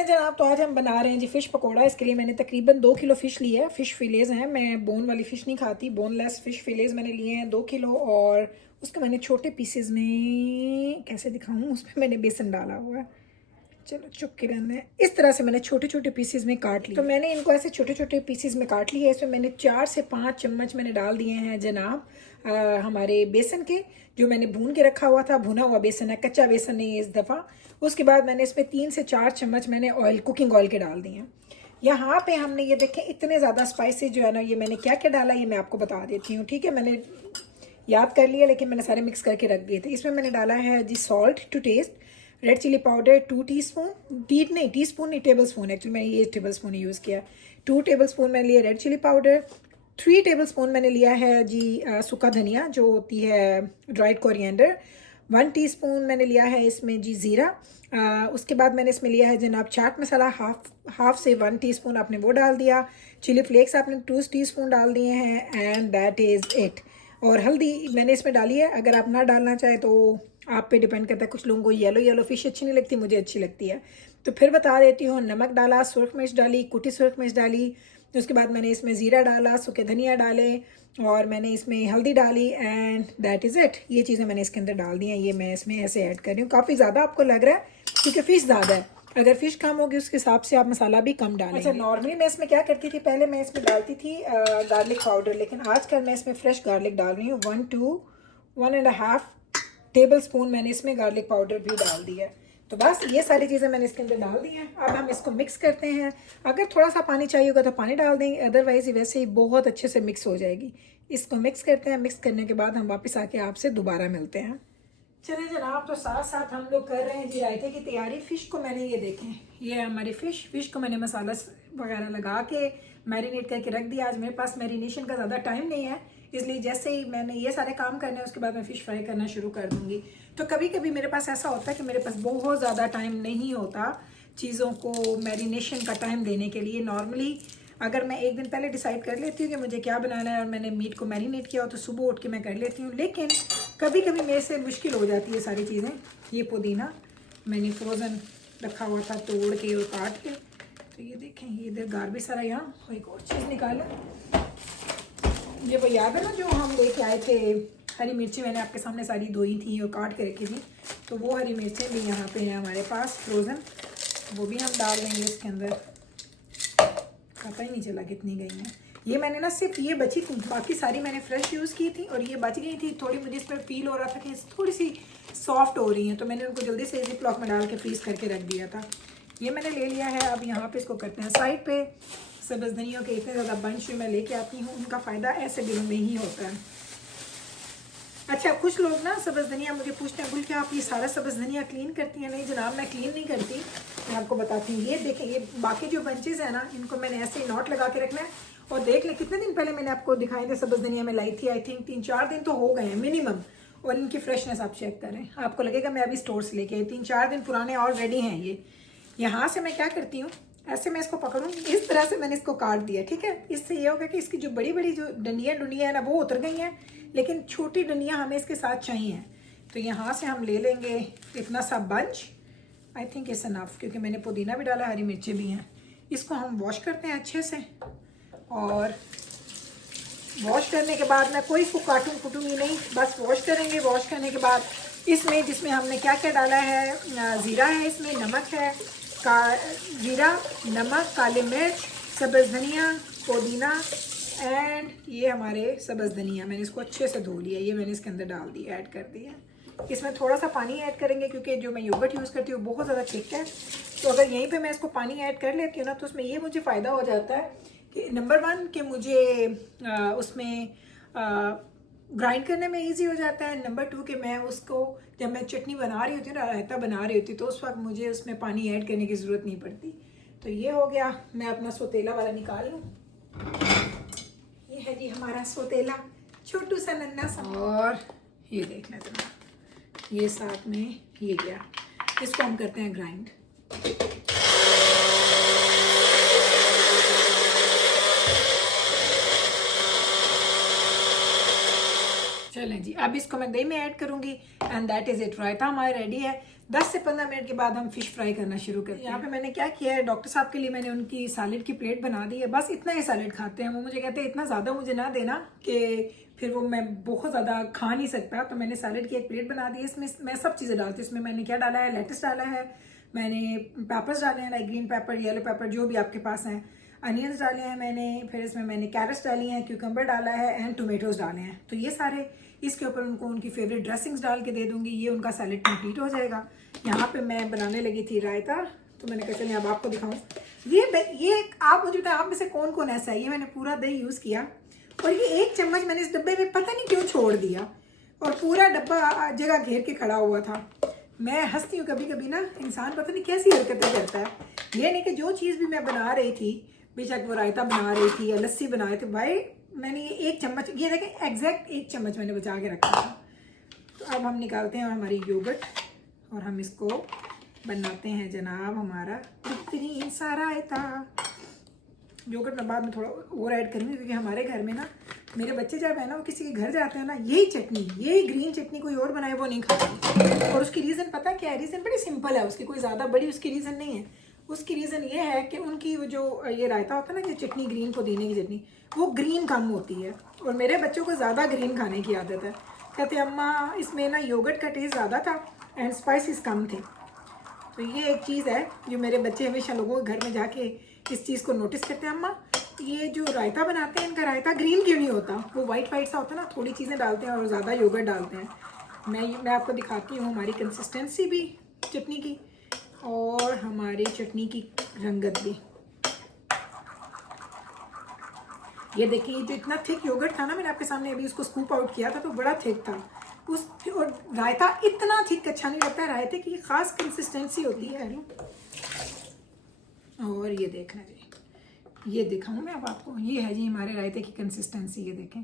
चलें जनाब, तो आज हम बना रहे हैं जी फ़िश पकौड़ा। इसके लिए मैंने तकरीबन 2 किलो फ़िश ली है। फ़िश फिलेज़ हैं, मैं बोन वाली फ़िश नहीं खाती, बोनलेस फ़िश फिलेज़ मैंने लिए हैं 2 किलो। और उसके मैंने छोटे पीसेस में कैसे दिखाऊं, उसमें मैंने बेसन डाला हुआ है। चलो चुप के रहना है। इस तरह से मैंने छोटे छोटे पीसेस में काट लिया। तो मैंने इनको ऐसे छोटे छोटे पीसेस में काट लिया है। इसमें मैंने 4 से 5 चम्मच मैंने डाल दिए हैं जनाब हमारे बेसन के, जो मैंने भून के रखा हुआ था। भुना हुआ बेसन है, कच्चा बेसन नहीं है इस दफ़ा। उसके बाद मैंने इसमें 3 से 4 चम्मच मैंने ऑयल, कुकिंग ऑयल के डाल दिए हैं। यहाँ पे हमने ये देखें इतने ज़्यादा स्पाइसेस जो है ना, ये मैंने क्या क्या डाला ये मैं आपको बता देती हूँ, ठीक है। मैंने याद कर लिया लेकिन मैंने सारे मिक्स करके रख दिए थे। इसमें मैंने डाला है जी salt to taste, red chilli powder 2 teaspoon, teaspoon नहीं टेबल स्पून, एक्चुअली मैंने ये टेबल स्पून यूज़ किया। 2 टेबल स्पून मैंने लिया red chilli powder. 3 tablespoon मैंने लिया है जी सूखा धनिया जो होती है ड्राइड कोरिएंडर। 1 टीस्पून मैंने लिया है इसमें जी ज़ीरा। उसके बाद मैंने इसमें लिया है जनाब चाट मसाला, हाफ से 1 टीस्पून आपने वो डाल दिया। चिली फ्लेक्स आपने 2 टीस्पून डाल दिए हैं, एंड दैट इज़ इट। और हल्दी मैंने इसमें डाली है, अगर आप ना डालना चाहे तो आप पे डिपेंड करता है। कुछ लोगों को येलो येलो फिश अच्छी नहीं लगती, मुझे अच्छी लगती है। तो फिर बता देती हूँ, नमक डाला, सुरख मिर्च डाली, कुटी सुरख मिर्च डाली। उसके बाद मैंने इसमें ज़ीरा डाला, सूखे धनिया डाले, और मैंने इसमें हल्दी डाली, एंड दैट इज़ इट। ये चीज़ें मैंने इसके अंदर डाल दी हैं। ये मैं इसमें ऐसे ऐड कर रही हूँ। काफ़ी ज़्यादा आपको लग रहा है क्योंकि फ़िश ज़्यादा है, अगर फ़िश कम होगी उसके हिसाब से आप मसाला भी कम डालेंगे। अच्छा, नॉर्मली मैं इसमें क्या करती थी, पहले मैं इसमें डालती थी गार्लिक पाउडर, लेकिन आजकल मैं इसमें फ्रेश गार्लिक डाल रही हूँ। 1 to 1.5 टेबल स्पून मैंने इसमें गार्लिक पाउडर भी डाल दिया है। तो बस ये सारी चीज़ें मैंने इसके अंदर डाल दी हैं। अब हम इसको मिक्स करते हैं। अगर थोड़ा सा पानी चाहिए होगा तो पानी डाल देंगे, अदरवाइज ये वैसे ही बहुत अच्छे से मिक्स हो जाएगी। इसको मिक्स करते हैं। मिक्स करने के बाद हम वापस आके आपसे दोबारा मिलते हैं। चलिए जनाब, तो साथ साथ हम लोग कर रहे हैं जी रायते की तैयारी। फ़िश को मैंने ये देखें, ये है हमारी फ़िश को मैंने मसाला वगैरह लगा के मैरिनेट करके रख दिया। आज मेरे पास मैरिनेशन का ज़्यादा टाइम नहीं है, इसलिए जैसे ही मैंने ये सारे काम करने हैं उसके बाद मैं फ़िश फ्राई करना शुरू कर दूँगी। तो कभी कभी मेरे पास ऐसा होता है कि मेरे पास बहुत ज़्यादा टाइम नहीं होता चीज़ों को मैरिनेशन का टाइम देने के लिए। नॉर्मली अगर मैं एक दिन पहले डिसाइड कर लेती हूँ कि मुझे क्या बनाना है और मैंने मीट को मैरिनेट किया हो तो सुबह उठ के मैं कर लेती हूँ, लेकिन कभी कभी मेरे से मुश्किल हो जाती है सारी चीज़ें। ये पुदीना मैंने फ्रोज़न रखा हुआ था तोड़ के और काट के, तो ये देखें, ये इधर गार्बेज सारा। यहाँ एक और चीज़ निकालें, ये वो याद है ना जो हम लेके आए थे, हरी मिर्ची मैंने आपके सामने सारी धोई थी और काट के रखी थी, तो वो हरी मिर्चें भी यहाँ पे हैं हमारे पास फ्रोज़न, वो भी हम डाल देंगे इसके अंदर। पता ही नहीं चला कितनी गई हैं। ये मैंने ना सिर्फ ये बची थी, बाकी सारी मैंने फ्रेश यूज़ की थी और ये बच गई थी। थोड़ी मुझे इसमें फील हो रहा था कि थोड़ी सी सॉफ्ट हो रही हैं, तो मैंने उनको जल्दी से जिप लॉक में डाल के फ्रीज़ करके रख दिया था। ये मैंने ले लिया है। अब यहाँ पे इसको करते हैं साइड पे। सब्ज़ धनिया के इतने ज़्यादा बंच जो मैं लेके आती हूँ, उनका फ़ायदा ऐसे दिनों में ही होता है। अच्छा, कुछ लोग ना सब्ज़ धनिया मुझे पूछते हैं, बोल क्या आप ये सारा सब्ज़ धनिया क्लीन करती हैं? नहीं जनाब, मैं क्लीन नहीं करती, मैं आपको बताती हूँ। ये देखें, ये बाकी जो बंचेज़ हैं ना, इनको मैंने ऐसे ही नॉट लगा के रखना है। और देख लें, कितने दिन पहले मैंने आपको दिखाई थे सब्ज़ धनिया में लाई थी, आई थिंक 3-4 दिन तो हो गए हैं मिनिमम। और इनकी फ्रेशनेस आप चेक करें, आपको लगेगा मैं अभी स्टोर से लेके आई। 3-4 दिन पुराने ऑलरेडी हैं ये। यहाँ से मैं क्या करती हूँ, ऐसे मैं इसको पकड़ूँगी, इस तरह से मैंने इसको काट दिया, ठीक है। इससे ये होगा कि इसकी जो बड़ी बड़ी जो डंडियाँ है ना, वो उतर गई हैं, लेकिन छोटी डंडियाँ हमें इसके साथ चाहिए। तो यहाँ से हम ले लेंगे इतना सा bunch, I think it's enough, क्योंकि मैंने पुदीना भी डाला, हरी मिर्ची भी हैं। इसको हम वॉश करते हैं अच्छे से, और वॉश करने के बाद मैं कोई इसको कुटूँगी नहीं, बस वॉश करेंगे। वॉश करने के बाद इसमें, जिसमें हमने क्या क्या डाला है, ज़ीरा है, इसमें नमक है, जीरा, नमक, काली मिर्च, सब्ज़ धनिया, पुदीना, एंड ये हमारे सब्ज़ धनिया। मैंने इसको अच्छे से धो लिया, ये मैंने इसके अंदर डाल दिया, ऐड कर दिया। इसमें थोड़ा सा पानी ऐड करेंगे क्योंकि जो मैं योगर्ट यूज़ करती हूँ बहुत ज़्यादा थिक है, तो अगर यहीं पे मैं इसको पानी ऐड कर लेती हूँ ना, तो उसमें ये मुझे फ़ायदा हो जाता है कि नंबर 1 कि मुझे उसमें ग्राइंड करने में इजी हो जाता है। नंबर 2 कि मैं उसको जब मैं चटनी बना रही होती हूँ ना, रायता बना रही होती, तो उस वक्त मुझे उसमें पानी ऐड करने की ज़रूरत नहीं पड़ती। तो ये हो गया। मैं अपना सोतेला वाला निकाल लूँ। ये है जी हमारा सोतेला, छोटू सा नन्ना सा, और ये देखना जरा, ये साथ में ये गया। इसको हम करते हैं ग्राइंड। चलें जी, अब इसको मैं दही में ऐड करूँगी, एंड दैट इज़ इट। रायता हमारा रेडी है। 10 से 15 मिनट के बाद हम फ़िश फ्राई करना शुरू करते हैं। यहाँ पे मैंने क्या किया है, डॉक्टर साहब के लिए मैंने उनकी सैलेड की प्लेट बना दी है। बस इतना ही सैलेड खाते हैं वो, मुझे कहते हैं इतना ज़्यादा मुझे ना देना कि फिर वो मैं बहुत ज़्यादा खा नहीं सकता। तो मैंने सैलेड की एक प्लेट बना दी है, इसमें मैं सब चीज़ें डालती हूँ। इसमें मैंने क्या डाला है, लेटस डाला है, मैंने पेपर्स डाले हैं, like green pepper, yellow paper, जो भी आपके पास हैं, अनियंस डाले हैं मैंने, फिर इसमें मैंने कैरेट्स डाली हैं, क्यूकम्बर डाला है एंड टोमेटोज़ डाले हैं। तो ये सारे, इसके ऊपर उनको उनकी फेवरेट ड्रेसिंग्स डाल के दे दूँगी, ये उनका सैलेड कंप्लीट हो जाएगा। यहाँ पे मैं बनाने लगी थी रायता, तो मैंने कहा चलिए अब आपको दिखाऊँ। ये आप मुझे बताएं, आप में से कौन कौन ऐसा है, ये मैंने पूरा दही यूज़ किया और ये 1 चम्मच मैंने इस डब्बे में पता नहीं क्यों छोड़ दिया और पूरा डब्बा जगह घेर के खड़ा हुआ था। मैं हंसती हूँ कभी कभी ना, इंसान पता नहीं कैसी हरकतें करता है। ये नहीं कि जो चीज़ भी मैं बना रही थी, बेशक वो रायता बना रही थी या लस्सी बनाए थे, भाई मैंने ये 1 चम्मच, ये देखें एग्जैक्ट 1 चम्मच मैंने बचा के रखा था। तो अब हम निकालते हैं हमारी योगर्ट और हम इसको बनाते हैं जनाब हमारा बेहतरीन सा रायता। योगर्ट मैं बाद में थोड़ा और ऐड करूँगी क्योंकि हमारे घर में ना, मेरे बच्चे जब है ना वो किसी के घर जाते हैं ना, यही चटनी, यही ग्रीन चटनी कोई और बनाए वो नहीं खाते। और उसकी रीज़न पता क्या है, रीज़न बड़ी सिंपल है उसकी, कोई ज़्यादा बड़ी उसकी रीज़न नहीं है। उसकी रीज़न ये है कि उनकी वो जो ये रायता होता है ना, ये चटनी ग्रीन पुदीने की चटनी, वो ग्रीन कम होती है और मेरे बच्चों को ज़्यादा ग्रीन खाने की आदत है। कहते अम्मा इसमें ना योगर्ट का टेस्ट ज़्यादा था एंड स्पाइसेस कम थे। तो ये एक चीज़ है जो मेरे बच्चे हमेशा लोगों के घर में जाके इस चीज़ को नोटिस करते हैं, अम्मा ये जो रायता बनाते हैं इनका रायता ग्रीन क्यों नहीं होता, वो वाइट वाइट सा होता है ना, थोड़ी चीज़ें डालते हैं और ज़्यादा योगर्ट डालते हैं। मैं आपको दिखाती हूँ हमारी कंसिस्टेंसी भी चटनी की और हमारी चटनी की रंगत भी। ये देखिए जो इतना थिक योगर्ट था ना, मैंने आपके सामने अभी उसको स्कूप आउट किया था तो बड़ा थिक था उस, और रायता इतना थिक अच्छा नहीं लगता है, रायते की खास कंसिस्टेंसी होती है। और ये देखना जी, ये दिखाऊं मैं अब आपको, ये है जी हमारे रायते की कंसिस्टेंसी। ये देखें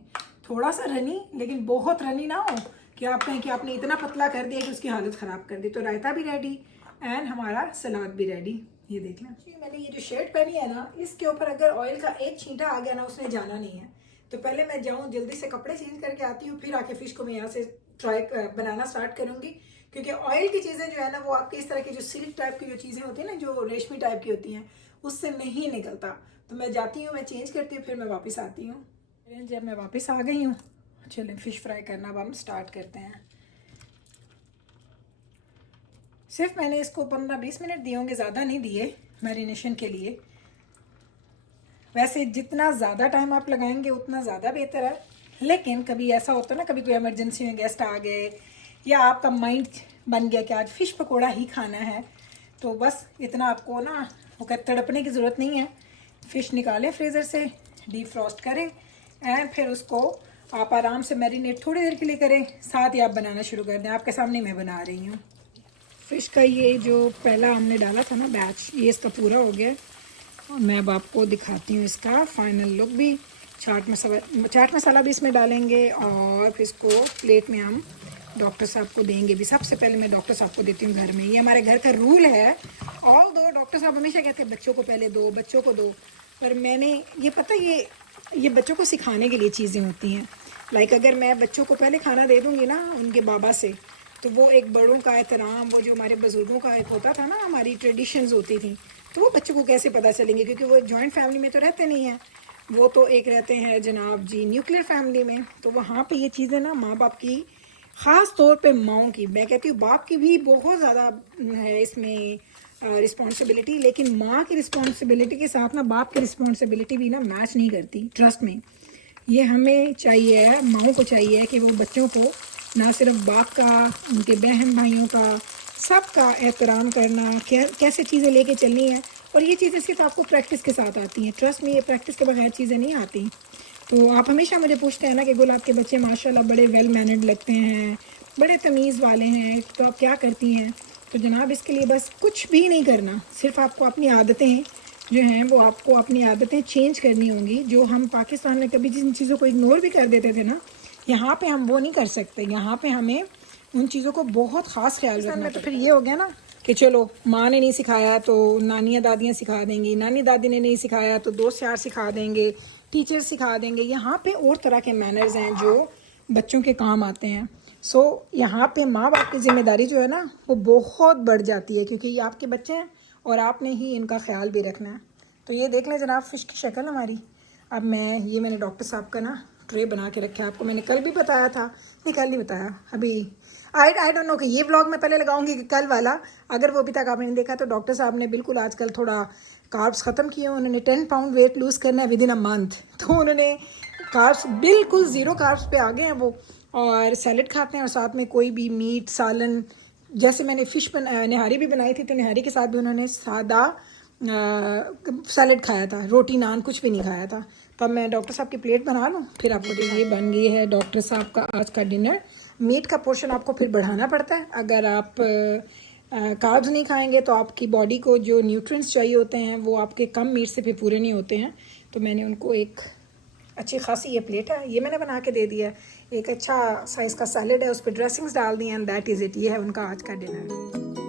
थोड़ा सा रनी, लेकिन बहुत रनी ना हो कि आप कहें कि आपने इतना पतला कर दिया कि उसकी हालत ख़राब कर दी। तो रायता भी रेडी एंड हमारा सलाद भी रेडी। ये देख लें जी, मैंने ये जो शर्ट पहनी है ना, इसके ऊपर अगर ऑयल का एक छींटा आ गया ना, उसने जाना नहीं है। तो पहले मैं जाऊँ जल्दी से कपड़े चेंज करके आती हूँ, फिर आके फ़िश को मैं यहाँ से ट्राई बनाना स्टार्ट करूँगी। क्योंकि ऑयल की चीज़ें जो है ना, वो आपके इस तरह की जो सिल्क टाइप की जो चीज़ें होती हैं ना, जो रेशमी टाइप की होती हैं, उससे नहीं निकलता। तो मैं जाती हूँ, मैं चेंज करती हूँ, फिर मैं वापस आती हूँ। जब मैं वापस आ गई हूँ, चलें फ़िश फ्राई करना अब हम स्टार्ट करते हैं। सिर्फ मैंने इसको 15-20 मिनट दिए होंगे, ज़्यादा नहीं दिए मैरिनेशन के लिए। वैसे जितना ज़्यादा टाइम आप लगाएंगे उतना ज़्यादा बेहतर है, लेकिन कभी ऐसा होता है ना, कभी कोई इमरजेंसी में गेस्ट आ गए या आपका माइंड बन गया कि आज फ़िश पकौड़ा ही खाना है, तो बस इतना आपको ना वो तड़पने की ज़रूरत नहीं है। फ़िश निकालें फ्रीज़र से, डीप फ्रॉस्ट करें एंड फिर उसको आप आराम से मैरिनेट थोड़ी देर के लिए करें, साथ ही आप बनाना शुरू कर दें। आपके सामने मैं बना रही हूँ। फ़िश का ये जो पहला हमने डाला था ना बैच, ये इसका पूरा हो गया और मैं अब आपको दिखाती हूँ इसका फाइनल लुक भी। चाट मसाला भी इसमें डालेंगे और फिर इसको प्लेट में हम डॉक्टर साहब को देंगे भी। सबसे पहले मैं डॉक्टर साहब को देती हूँ घर में, ये हमारे घर का रूल है। ऑल दो डॉक्टर साहब हमेशा कहते हैं बच्चों को पहले दो, बच्चों को दो, पर मैंने ये पता ये बच्चों को सिखाने के लिए चीज़ें होती हैं। लाइक अगर मैं बच्चों को पहले खाना दे दूँगी ना उनके बाबा से, तो वो एक बड़ों का एहतराम, वो जो हमारे बुज़ुर्गों का एक होता था ना, हमारी ट्रेडिशंस होती थी, तो वो बच्चों को कैसे पता चलेंगे, क्योंकि वो जॉइंट फैमिली में तो रहते नहीं हैं, वो तो एक रहते हैं जनाब जी न्यूक्लियर फैमिली में। तो वहाँ पे ये चीज़ें ना माँ बाप की, ख़ास तौर पे माँओं की, मैं कहती हूँ बाप की भी बहुत ज़्यादा है इसमें रिस्पॉन्सिबिलिटी, लेकिन माँ की रिस्पॉन्सिबिलिटी के साथ ना बाप की रिस्पॉन्सिबिलिटी भी ना मैच नहीं करती। ट्रस्ट में ये हमें चाहिए है, माँओं को चाहिए है कि वो बच्चों को ना सिर्फ बाप का, उनके बहन भाइयों का, सबका एहतराम करना, कैसे चीज़ें लेके चलनी है। और ये चीज़ें सिर्फ आपको प्रैक्टिस के साथ आती हैं। ट्रस्ट में ये प्रैक्टिस के बगैर चीज़ें नहीं आती। तो आप हमेशा मुझे पूछते हैं ना कि गुल आपके बच्चे माशाल्लाह बड़े वेल मैनर्ड लगते हैं, बड़े तमीज़ वाले हैं, तो आप क्या करती हैं? तो जनाब इसके लिए बस कुछ भी नहीं करना, सिर्फ आपको अपनी आदतें जो हैं वो आपको अपनी आदतें चेंज करनी होंगी। जो हम पाकिस्तान में कभी जिन चीज़ों को इग्नोर भी कर देते थे ना, यहाँ पे हम वो नहीं कर सकते। यहाँ पे हमें उन चीज़ों को बहुत ख़ास ख्याल रखना। तो फिर ये हो गया ना कि चलो माँ ने नहीं सिखाया तो नानियाँ दादियाँ सिखा देंगी, नानी दादी ने नहीं सिखाया तो दोस्त यार सिखा देंगे, टीचर सिखा देंगे। यहाँ पे और तरह के मैनर्स हैं जो बच्चों के काम आते हैं। सो यहाँ पे माँ बाप की जिम्मेदारी जो है ना वो बहुत बढ़ जाती है, क्योंकि ये आपके बच्चे हैं और आपने ही इनका ख्याल भी रखना है। तो ये देख लें जनाब फ़िश की शक्ल हमारी। अब मैंने डॉक्टर साहब का ना ट्रे बना के रखा है, आपको मैंने कल भी बताया था, नहीं कल नहीं बताया, अभी आई डोंट नो कि ये व्लॉग मैं पहले लगाऊंगी कि कल वाला, अगर वो अभी तक आपने देखा तो डॉक्टर साहब ने बिल्कुल आजकल थोड़ा कार्ब्स ख़त्म किए, उन्होंने 10 पाउंड वेट लूज़ करना है विद इन अ मंथ। तो उन्होंने कार्ब्स बिल्कुल ज़ीरो कार्ब्स पे आ गए हैं वो, और सैलड खाते हैं और साथ में कोई भी मीट सालन, जैसे मैंने फ़िश निहारी भी बनाई थी तो निहारी के साथ भी उन्होंने सादा सैलड खाया था, रोटी नान कुछ भी नहीं खाया था। तो अब मैं डॉक्टर साहब की प्लेट बना लूँ फिर आपको। ये बन गई है डॉक्टर साहब का आज का डिनर। मीट का पोर्शन आपको फिर बढ़ाना पड़ता है, अगर आप कार्ब्स नहीं खाएंगे तो आपकी बॉडी को जो न्यूट्रिएंट्स चाहिए होते हैं वो आपके कम मीट से फिर पूरे नहीं होते हैं। तो मैंने उनको एक अच्छी खासी ये प्लेट है, ये मैंने बना के दे दिया है, एक अच्छा साइज़ का सैलड है, उस पर ड्रेसिंग्स डाल दी हैं, एंड दैट इज़ इट। ये है उनका आज का डिनर।